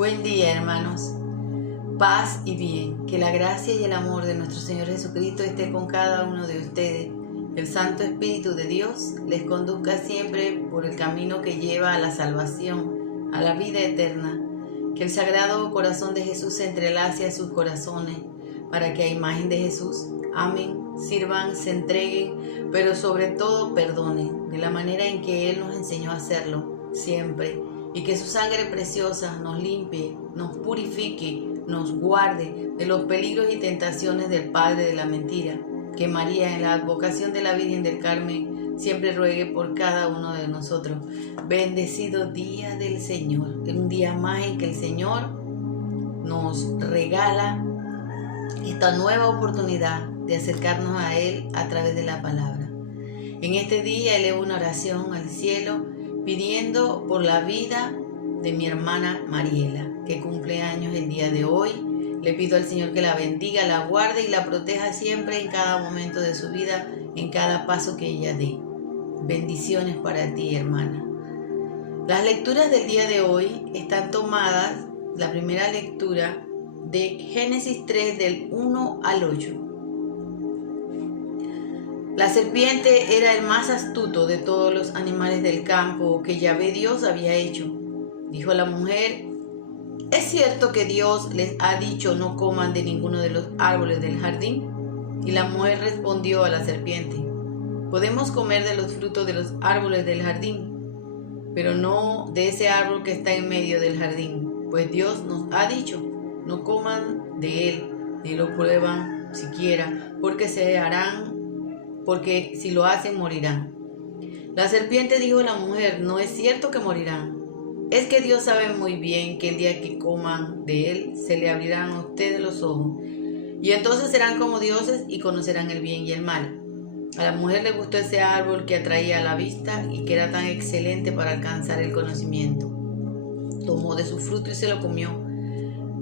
Buen día, hermanos. Paz y bien. Que la gracia y el amor de nuestro Señor Jesucristo esté con cada uno de ustedes. El Santo Espíritu de Dios les conduzca siempre por el camino que lleva a la salvación, a la vida eterna. Que el Sagrado Corazón de Jesús se entrelace a sus corazones para que a imagen de Jesús amen, sirvan, se entreguen, pero sobre todo perdonen de la manera en que Él nos enseñó a hacerlo siempre. Y que su sangre preciosa nos limpie, nos purifique, nos guarde de los peligros y tentaciones del padre de la mentira. Que María, en la advocación de la Virgen del Carmen, siempre ruegue por cada uno de nosotros. Bendecido día del Señor, un día más en que el Señor nos regala esta nueva oportunidad de acercarnos a Él a través de la palabra. En este día elevo una oración al cielo pidiendo por la vida de mi hermana Mariela, que cumple años el día de hoy. Le pido al Señor que la bendiga, la guarde y la proteja siempre en cada momento de su vida, en cada paso que ella dé. Bendiciones para ti, hermana. Las lecturas del día de hoy están tomadas, la primera lectura, de Génesis 3, del 1 al 8. La serpiente era el más astuto de todos los animales del campo que Yahvé Dios había hecho. Dijo la mujer: ¿es cierto que Dios les ha dicho no coman de ninguno de los árboles del jardín? Y la mujer respondió a la serpiente: podemos comer de los frutos de los árboles del jardín, pero no de ese árbol que está en medio del jardín, pues Dios nos ha dicho no coman de él, ni lo prueban siquiera, porque si lo hacen morirán. La serpiente dijo a la mujer: no es cierto que morirán. Es que Dios sabe muy bien que el día que coman de él, se le abrirán a ustedes los ojos, y entonces serán como dioses y conocerán el bien y el mal. A la mujer le gustó ese árbol que atraía a la vista y que era tan excelente para alcanzar el conocimiento. Tomó de su fruto y se lo comió,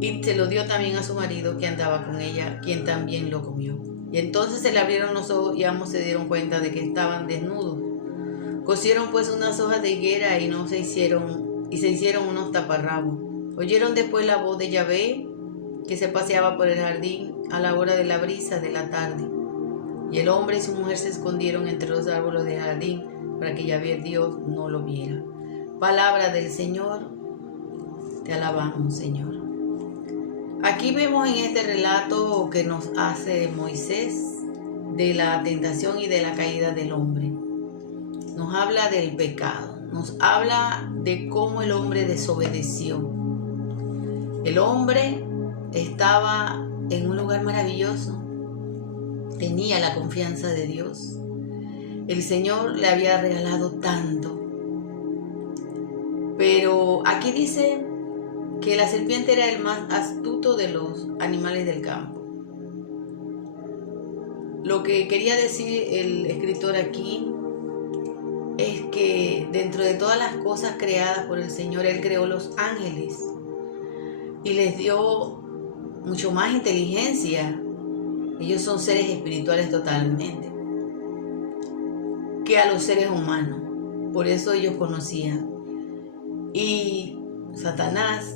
y se lo dio también a su marido que andaba con ella, quien también lo comió. Y entonces se le abrieron los ojos y ambos se dieron cuenta de que estaban desnudos. Cosieron pues unas hojas de higuera y se hicieron unos taparrabos. Oyeron después la voz de Yahvé que se paseaba por el jardín a la hora de la brisa de la tarde. Y el hombre y su mujer se escondieron entre los árboles del jardín para que Yahvé Dios no lo viera. Palabra del Señor, te alabamos, Señor. Aquí vemos en este relato que nos hace Moisés de la tentación y de la caída del hombre. Nos habla del pecado, nos habla de cómo el hombre desobedeció. El hombre estaba en un lugar maravilloso, tenía la confianza de Dios. El Señor le había regalado tanto. Pero aquí dice que la serpiente era el más astuto de los animales del campo. Lo que quería decir el escritor aquí es que dentro de todas las cosas creadas por el Señor, Él creó los ángeles y les dio mucho más inteligencia. Ellos son seres espirituales totalmente que a los seres humanos. Por eso ellos conocían. Y Satanás,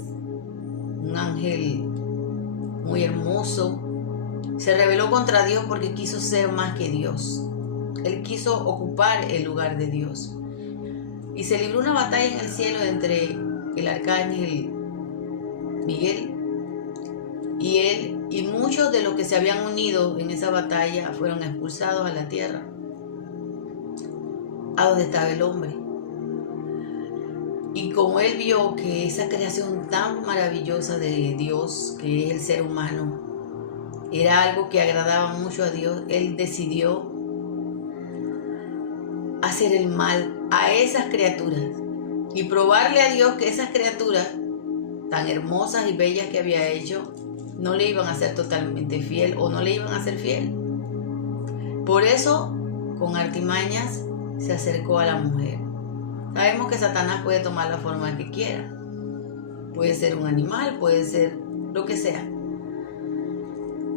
un ángel muy hermoso, se rebeló contra Dios porque quiso ser más que Dios. Él quiso ocupar el lugar de Dios. Y se libró una batalla en el cielo entre el arcángel Miguel y él, y muchos de los que se habían unido en esa batalla fueron expulsados a la tierra, a donde estaba el hombre. Y como él vio que esa creación tan maravillosa de Dios, que es el ser humano, era algo que agradaba mucho a Dios, él decidió hacer el mal a esas criaturas y probarle a Dios que esas criaturas tan hermosas y bellas que había hecho no le iban a ser totalmente fiel o no le iban a ser fiel. Por eso, con artimañas, se acercó a la mujer. Sabemos que Satanás puede tomar la forma que quiera. Puede ser un animal, puede ser lo que sea.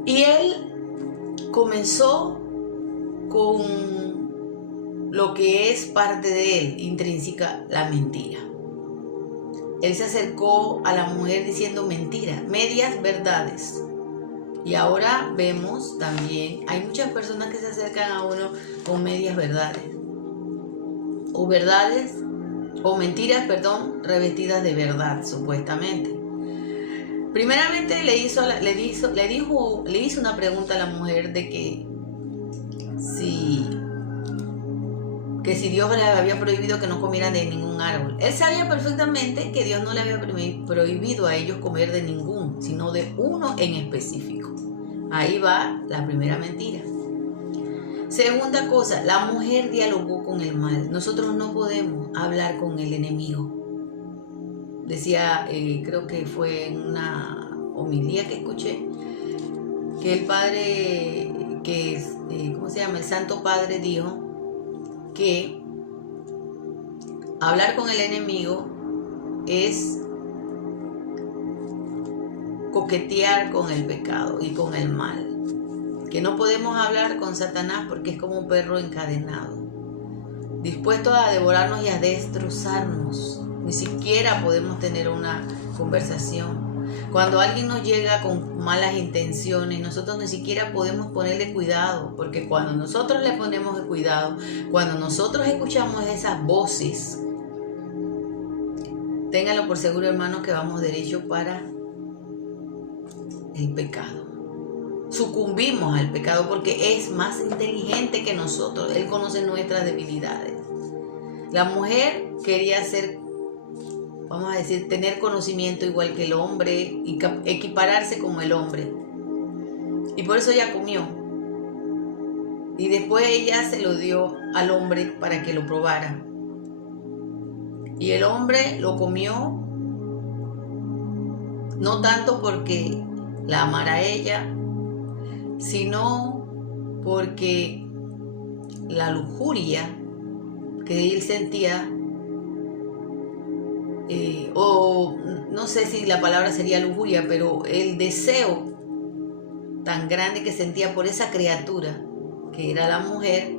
Y él comenzó con lo que es parte de él, intrínseca, la mentira. él se acercó a la mujer diciendo mentiras, medias verdades. Y ahora vemos también, hay muchas personas que se acercan a uno con medias verdades. O verdades, o mentiras, perdón, revestidas de verdad, supuestamente. Primeramente le hizo una pregunta a la mujer de que si Dios le había prohibido que no comieran de ningún árbol. Él sabía perfectamente que Dios no le había prohibido a ellos comer de ningún, sino de uno en específico. Ahí va la primera mentira. Segunda cosa, la mujer dialogó con el mal. Nosotros no podemos hablar con el enemigo. Decía, creo que fue en una homilía que escuché, que el padre, ¿cómo se llama? El Santo Padre dijo que hablar con el enemigo es coquetear con el pecado y con el mal. Que no podemos hablar con Satanás porque es como un perro encadenado, dispuesto a devorarnos y a destrozarnos. Ni siquiera podemos tener una conversación. Cuando alguien nos llega con malas intenciones, nosotros ni siquiera podemos ponerle cuidado, porque cuando nosotros le ponemos el cuidado, cuando nosotros escuchamos esas voces, ténganlo por seguro, hermanos, que vamos derecho para el pecado. Sucumbimos al pecado porque es más inteligente que nosotros. Él conoce nuestras debilidades. La mujer quería ser, vamos a decir, tener conocimiento igual que el hombre y equipararse como el hombre. Y por eso ella comió. Y después ella se lo dio al hombre para que lo probara. Y el hombre lo comió, no tanto porque la amara a ella, sino porque la lujuria que él sentía, o no sé si la palabra sería lujuria, pero el deseo tan grande que sentía por esa criatura que era la mujer,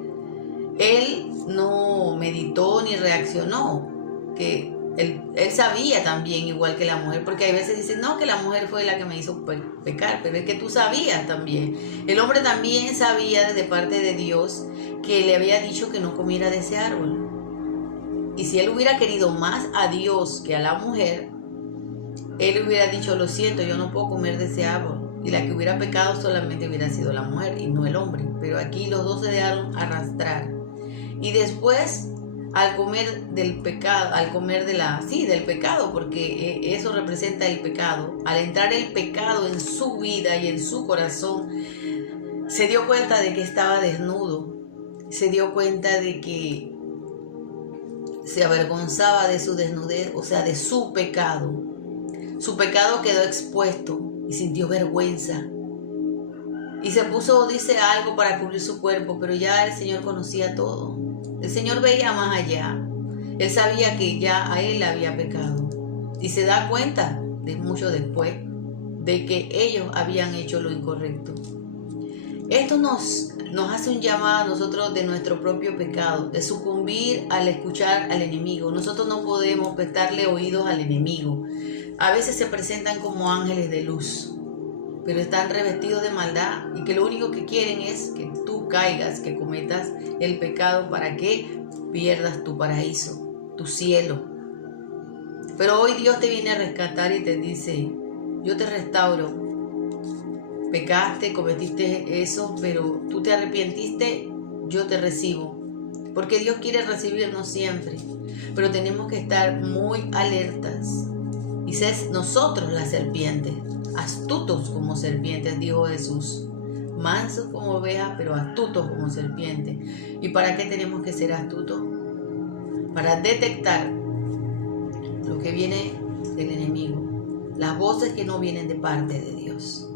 él no meditó ni reaccionó, que él sabía también, igual que la mujer, porque hay veces dicen, no, que la mujer fue la que me hizo pecar, pero es que tú sabías también. El hombre también sabía de parte de Dios que le había dicho que no comiera de ese árbol. Y si él hubiera querido más a Dios que a la mujer, él hubiera dicho, lo siento, yo no puedo comer de ese árbol. Y la que hubiera pecado solamente hubiera sido la mujer y no el hombre. Pero aquí los dos se dejaron arrastrar. Y después, al comer del pecado, del pecado, porque eso representa el pecado, al entrar el pecado en su vida y en su corazón, se dio cuenta de que estaba desnudo, se dio cuenta de que se avergonzaba de su desnudez, o sea, de su pecado. Su pecado quedó expuesto y sintió vergüenza. Y se puso, dice, algo para cubrir su cuerpo, pero ya el Señor conocía todo. El Señor veía más allá. Él sabía que ya a él había pecado. Y se da cuenta, de mucho después, de que ellos habían hecho lo incorrecto. Esto nos hace un llamado a nosotros de nuestro propio pecado, de sucumbir al escuchar al enemigo. Nosotros no podemos prestarle oídos al enemigo. A veces se presentan como ángeles de luz, pero están revestidos de maldad y que lo único que quieren es que tú caigas, que cometas el pecado para que pierdas tu paraíso, tu cielo. Pero hoy Dios te viene a rescatar y te dice, yo te restauro. Pecaste, cometiste eso, pero tú te arrepentiste, yo te recibo. Porque Dios quiere recibirnos siempre, pero tenemos que estar muy alertas y ser nosotros las serpientes, astutos como serpientes, dijo Jesús. Mansos como ovejas, pero astutos como serpientes. ¿Y para qué tenemos que ser astutos? Para detectar lo que viene del enemigo, las voces que no vienen de parte de Dios.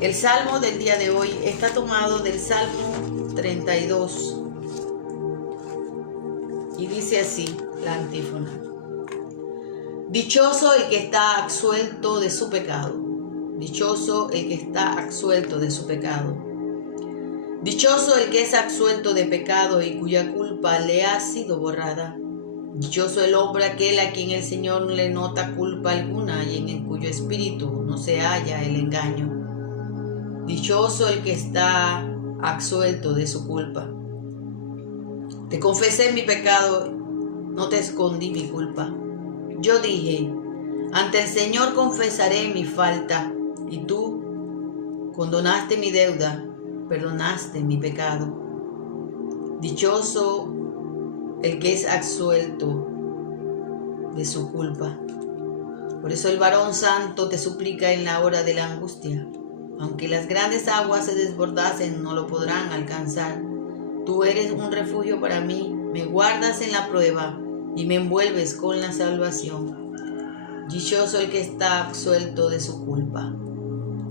El salmo del día de hoy está tomado del Salmo 32 y dice así la antífona: dichoso el que está absuelto de su pecado. Dichoso el que está absuelto de su pecado. Dichoso el que es absuelto de pecado y cuya culpa le ha sido borrada. Dichoso el hombre aquel a quien el Señor no le nota culpa alguna y en cuyo espíritu no se halla el engaño. Dichoso el que está absuelto de su culpa. Te confesé mi pecado, no te escondí mi culpa. Yo dije, ante el Señor confesaré mi falta, y tú condonaste mi deuda, perdonaste mi pecado. Dichoso el que es absuelto de su culpa. Por eso el varón santo te suplica en la hora de la angustia. Aunque las grandes aguas se desbordasen, no lo podrán alcanzar. Tú eres un refugio para mí, me guardas en la prueba y me envuelves con la salvación. Dichoso el que está absuelto de su culpa.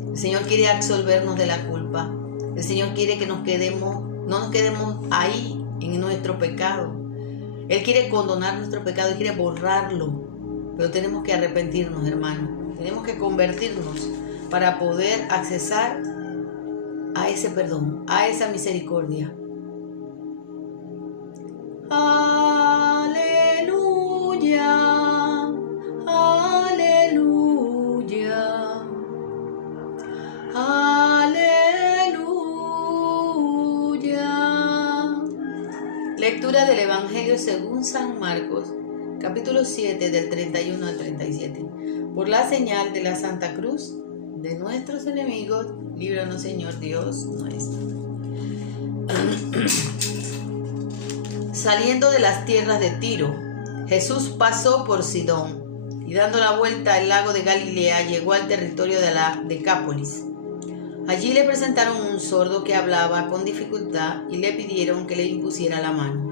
El Señor quiere absolvernos de la culpa. El Señor quiere que no nos quedemos ahí en nuestro pecado. Él quiere condonar nuestro pecado, Él quiere borrarlo. Pero tenemos que arrepentirnos, hermano. Tenemos que convertirnos para poder accesar a ese perdón, a esa misericordia. Aleluya, aleluya, aleluya. Lectura del Evangelio según San Marcos, capítulo 7, del 31 al 37. Por la señal de la Santa Cruz de nuestros enemigos, líbranos, Señor Dios nuestro. Saliendo de las tierras de Tiro, Jesús pasó por Sidón y dando la vuelta al lago de Galilea llegó al territorio de la Decápolis. Allí le presentaron un sordo que hablaba con dificultad y le pidieron que le impusiera la mano.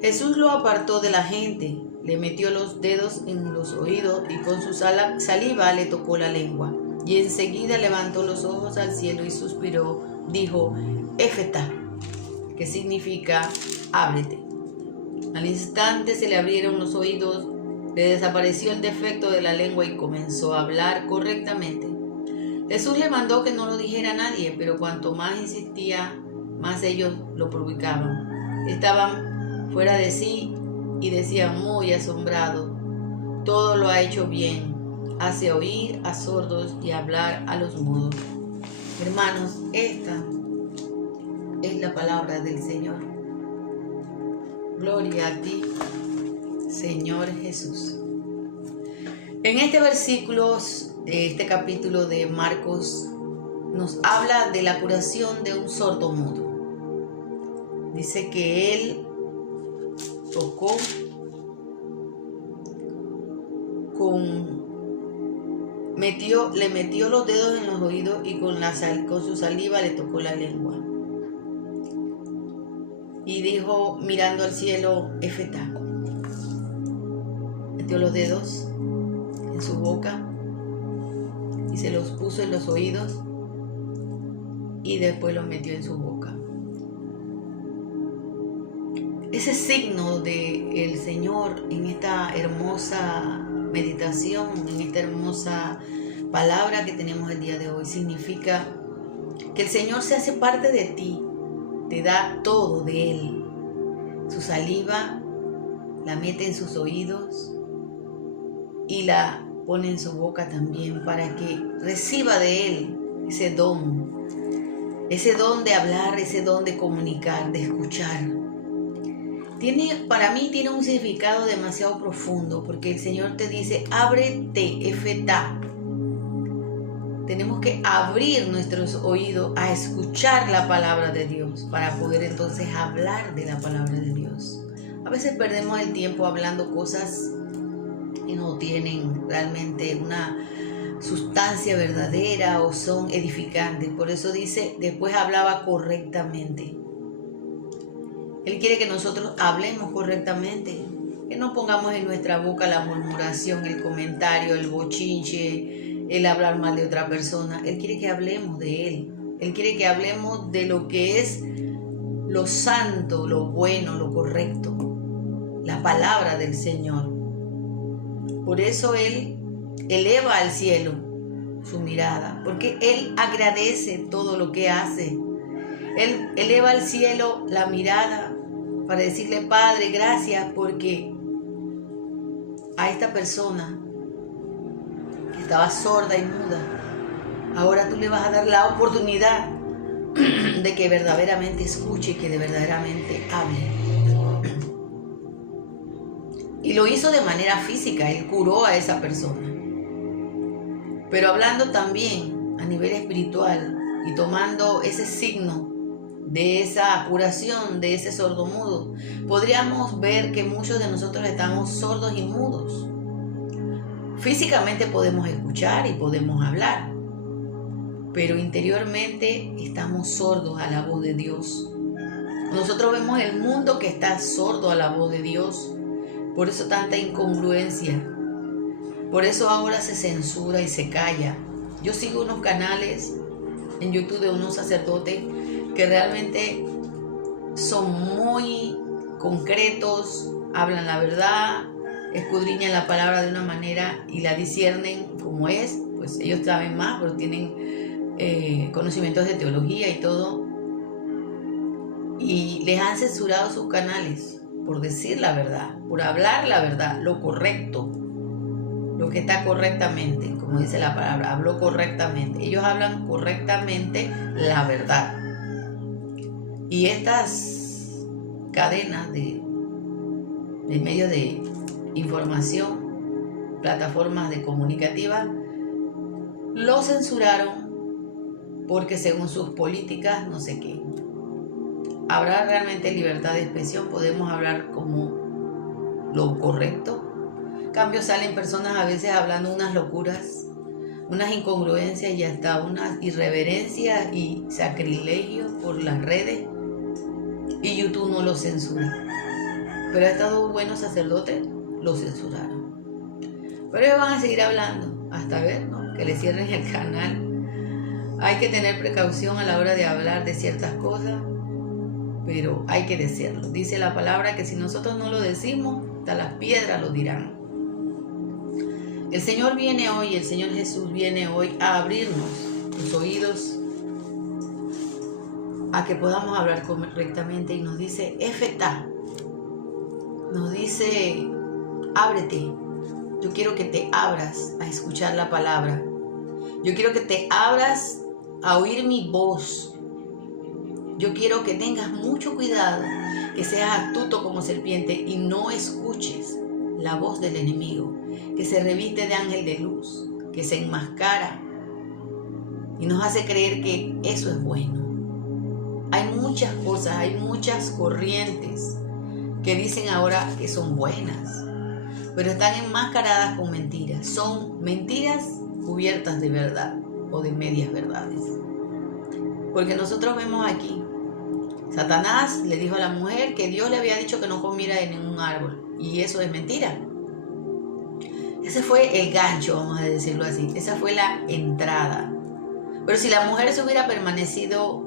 Jesús lo apartó de la gente, le metió los dedos en los oídos y con su saliva le tocó la lengua. Y enseguida levantó los ojos al cielo y suspiró, dijo, Éfeta, que significa ábrete. Al instante se le abrieron los oídos, le desapareció el defecto de la lengua y comenzó a hablar correctamente. Jesús le mandó que no lo dijera a nadie, pero cuanto más insistía, más ellos lo provocaban. Estaban fuera de sí y decían muy asombrados, todo lo ha hecho bien, hace oír a sordos y hablar a los mudos. Hermanos, esta es la palabra del Señor. Gloria a ti, Señor Jesús. En este versículo, este capítulo de Marcos, nos habla de la curación de un sordo mudo. Dice que él tocó le metió los dedos en los oídos y con su saliva le tocó la lengua. Y dijo, mirando al cielo, Éfeta. Metió los dedos en su boca y se los puso en los oídos y después los metió en su boca. Ese signo del Señor en esta hermosa meditación, en esta hermosa palabra que tenemos el día de hoy, significa que el Señor se hace parte de ti, te da todo de Él. Su saliva la mete en sus oídos y la pone en su boca también para que reciba de Él ese don de hablar, ese don de comunicar, de escuchar. Para mí tiene un significado demasiado profundo, porque el Señor te dice, ábrete, Éfeta. Tenemos que abrir nuestros oídos a escuchar la palabra de Dios para poder entonces hablar de la palabra de Dios. A veces perdemos el tiempo hablando cosas que no tienen realmente una sustancia verdadera o son edificantes. Por eso dice, después hablaba correctamente. Él quiere que nosotros hablemos correctamente, que no pongamos en nuestra boca la murmuración, el comentario, el bochinche, el hablar mal de otra persona. Él quiere que hablemos de Él. Él quiere que hablemos de lo que es lo santo, lo bueno, lo correcto, la palabra del Señor. Por eso Él eleva al cielo su mirada, porque Él agradece todo lo que hace. Él eleva al cielo la mirada para decirle, Padre, gracias porque a esta persona que estaba sorda y muda, ahora tú le vas a dar la oportunidad de que verdaderamente escuche y que de verdaderamente hable. Y lo hizo de manera física, él curó a esa persona. Pero hablando también a nivel espiritual y tomando ese signo de esa curación, de ese sordomudo, podríamos ver que muchos de nosotros estamos sordos y mudos. Físicamente podemos escuchar y podemos hablar, pero interiormente estamos sordos a la voz de Dios. Nosotros vemos el mundo que está sordo a la voz de Dios. Por eso tanta incongruencia. Por eso ahora se censura y se calla. Yo sigo unos canales en YouTube de unos sacerdotes que realmente son muy concretos, hablan la verdad, escudriñan la palabra de una manera y la disciernen como es. Pues ellos saben más, pero tienen conocimientos de teología y todo. Y les han censurado sus canales por decir la verdad, por hablar la verdad, lo correcto, lo que está correctamente, como dice la palabra, habló correctamente. Ellos hablan correctamente la verdad. Y estas cadenas de medios de información, plataformas de comunicativas, lo censuraron porque según sus políticas no sé qué. ¿Habrá realmente libertad de expresión? ¿Podemos hablar como lo correcto? En cambio salen personas a veces hablando unas locuras, unas incongruencias y hasta unas irreverencias y sacrilegios por las redes, y YouTube no lo censura. Pero a estos dos buenos sacerdotes lo censuraron. Pero ellos van a seguir hablando hasta ver, ¿no?, que le cierren el canal. Hay que tener precaución a la hora de hablar de ciertas cosas, pero hay que decirlo. Dice la palabra que si nosotros no lo decimos, hasta las piedras lo dirán. El Señor viene hoy, el Señor Jesús viene hoy a abrirnos los oídos, a que podamos hablar correctamente, y nos dice, Efetá, nos dice, ábrete. Yo quiero que te abras a escuchar la palabra. Yo quiero que te abras a oír mi voz. Yo quiero que tengas mucho cuidado, que seas astuto como serpiente y no escuches la voz del enemigo, que se reviste de ángel de luz, que se enmascara y nos hace creer que eso es bueno. Hay muchas cosas, hay muchas corrientes que dicen ahora que son buenas, pero están enmascaradas con mentiras. Son mentiras cubiertas de verdad o de medias verdades. Porque nosotros vemos aquí, Satanás le dijo a la mujer que Dios le había dicho que no comiera de ningún árbol, y eso es mentira. Ese fue el gancho, vamos a decirlo así. Esa fue la entrada. Pero si la mujer se hubiera permanecido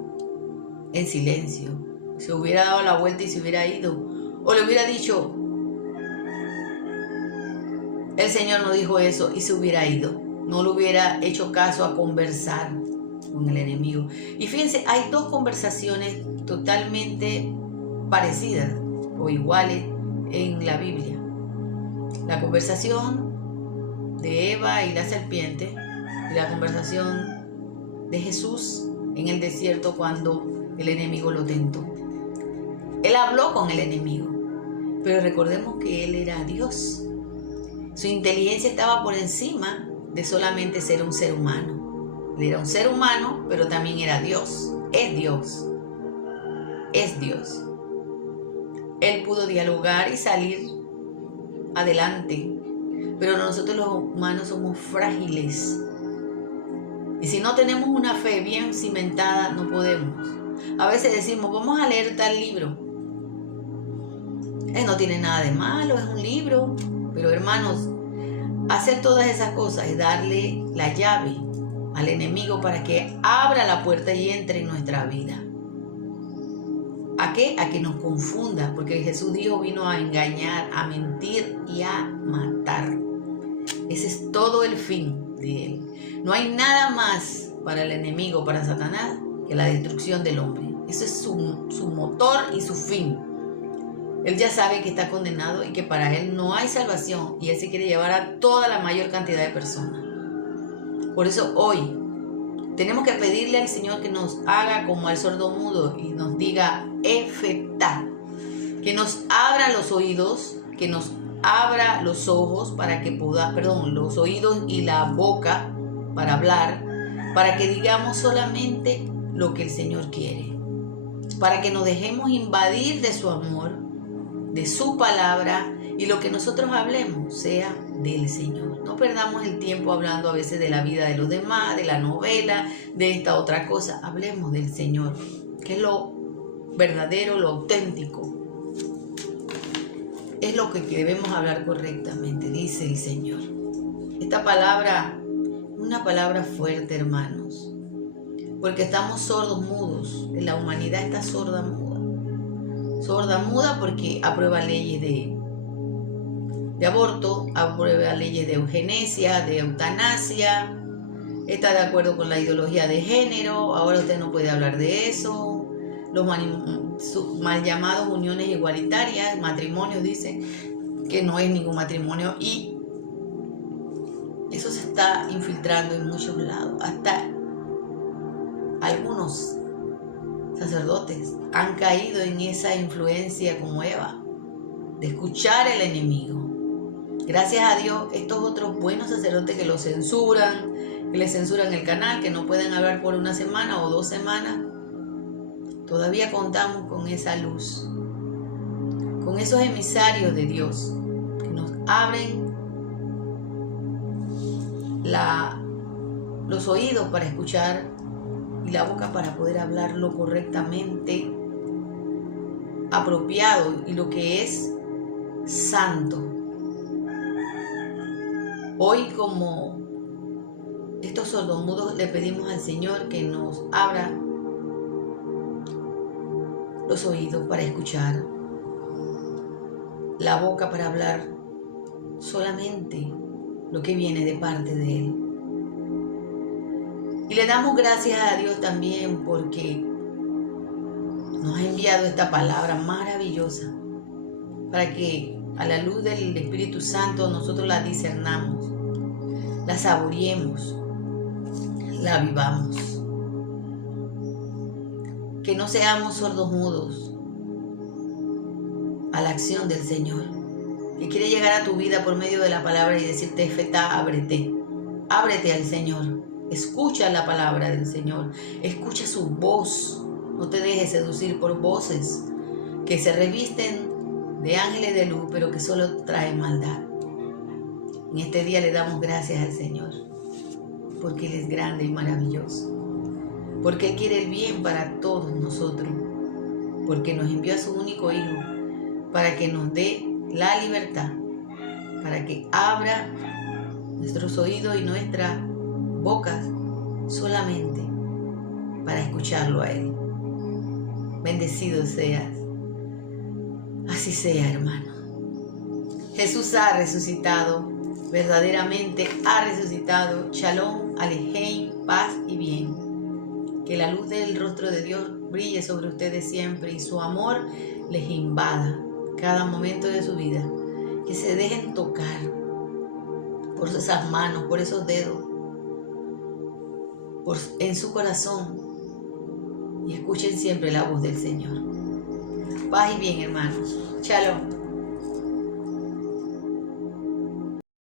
en silencio, se hubiera dado la vuelta y se hubiera ido, o le hubiera dicho, el Señor no dijo eso, y se hubiera ido, no le hubiera hecho caso a conversar con el enemigo. Y fíjense, hay dos conversaciones totalmente parecidas o iguales en la Biblia. La conversación de Eva y la serpiente, y la conversación de Jesús en el desierto cuando el enemigo lo tentó. Él habló con el enemigo, pero recordemos que él era Dios. Su inteligencia estaba por encima de solamente ser un ser humano. Él era un ser humano, pero también era Dios. Es Dios. Es Dios. Él pudo dialogar y salir adelante, pero nosotros los humanos somos frágiles. Y si no tenemos una fe bien cimentada, no podemos. A veces decimos, vamos a leer tal libro. No tiene nada de malo, es un libro. Pero hermanos, hacer todas esas cosas es darle la llave al enemigo para que abra la puerta y entre en nuestra vida. ¿A qué? A que nos confunda, porque Jesús dijo, vino a engañar, a mentir y a matar. Ese es todo el fin de él. No hay nada más para el enemigo, para Satanás, que la destrucción del hombre. Ese es su motor y su fin. Él ya sabe que está condenado y que para él no hay salvación y él se quiere llevar a toda la mayor cantidad de personas. Por eso hoy tenemos que pedirle al Señor que nos haga como al sordo mudo y nos diga Efetá, que nos abra los oídos, que nos abra los ojos para que los oídos y la boca para hablar, para que digamos solamente lo que el Señor quiere, para que nos dejemos invadir de su amor, de su palabra, y lo que nosotros hablemos sea del Señor. No perdamos el tiempo hablando a veces de la vida de los demás, de la novela, de esta otra cosa. Hablemos del Señor, que es lo verdadero, lo auténtico. Es lo que debemos hablar correctamente, dice el Señor. Esta palabra, una palabra fuerte, hermanos, porque estamos sordos, mudos. La humanidad está sorda, muda. Sorda, muda porque aprueba leyes de aborto, aprueba leyes de eugenesia, de eutanasia, está de acuerdo con la ideología de género. Ahora usted no puede hablar de eso. Los mal llamados uniones igualitarias, matrimonios, dice que no es ningún matrimonio, y eso se está infiltrando en muchos lados. Hasta algunos sacerdotes han caído en esa influencia como Eva, de escuchar al enemigo. Gracias a Dios, estos otros buenos sacerdotes que lo censuran, que le censuran el canal, que no pueden hablar por una semana o 2 semanas, todavía contamos con esa luz, con esos emisarios de Dios que nos abren los oídos para escuchar y la boca para poder hablarlo correctamente, apropiado, y lo que es santo. Hoy, como estos sordomudos, le pedimos al Señor que nos abra los oídos para escuchar, la boca para hablar solamente lo que viene de parte de Él. Y le damos gracias a Dios también porque nos ha enviado esta palabra maravillosa para que a la luz del Espíritu Santo nosotros la discernamos, la saboreemos, la vivamos. Que no seamos sordos mudos a la acción del Señor, que quiere llegar a tu vida por medio de la palabra y decirte, Efetá, ábrete, ábrete al Señor, escucha la palabra del Señor, escucha su voz, no te dejes seducir por voces que se revisten de ángeles de luz, pero que solo traen maldad. En este día le damos gracias al Señor, porque Él es grande y maravilloso, porque Él quiere el bien para todos nosotros, porque nos envió a su único Hijo para que nos dé la libertad, para que abra nuestros oídos y nuestras bocas solamente para escucharlo a Él. Bendecido seas. Así sea, hermano. Jesús ha resucitado, verdaderamente ha resucitado. Shalom, Alejem, paz y bien. Que la luz del rostro de Dios brille sobre ustedes siempre y su amor les invada cada momento de su vida. Que se dejen tocar por esas manos, por esos dedos, en su corazón, y escuchen siempre la voz del Señor. Paz y bien, hermanos. Shalom.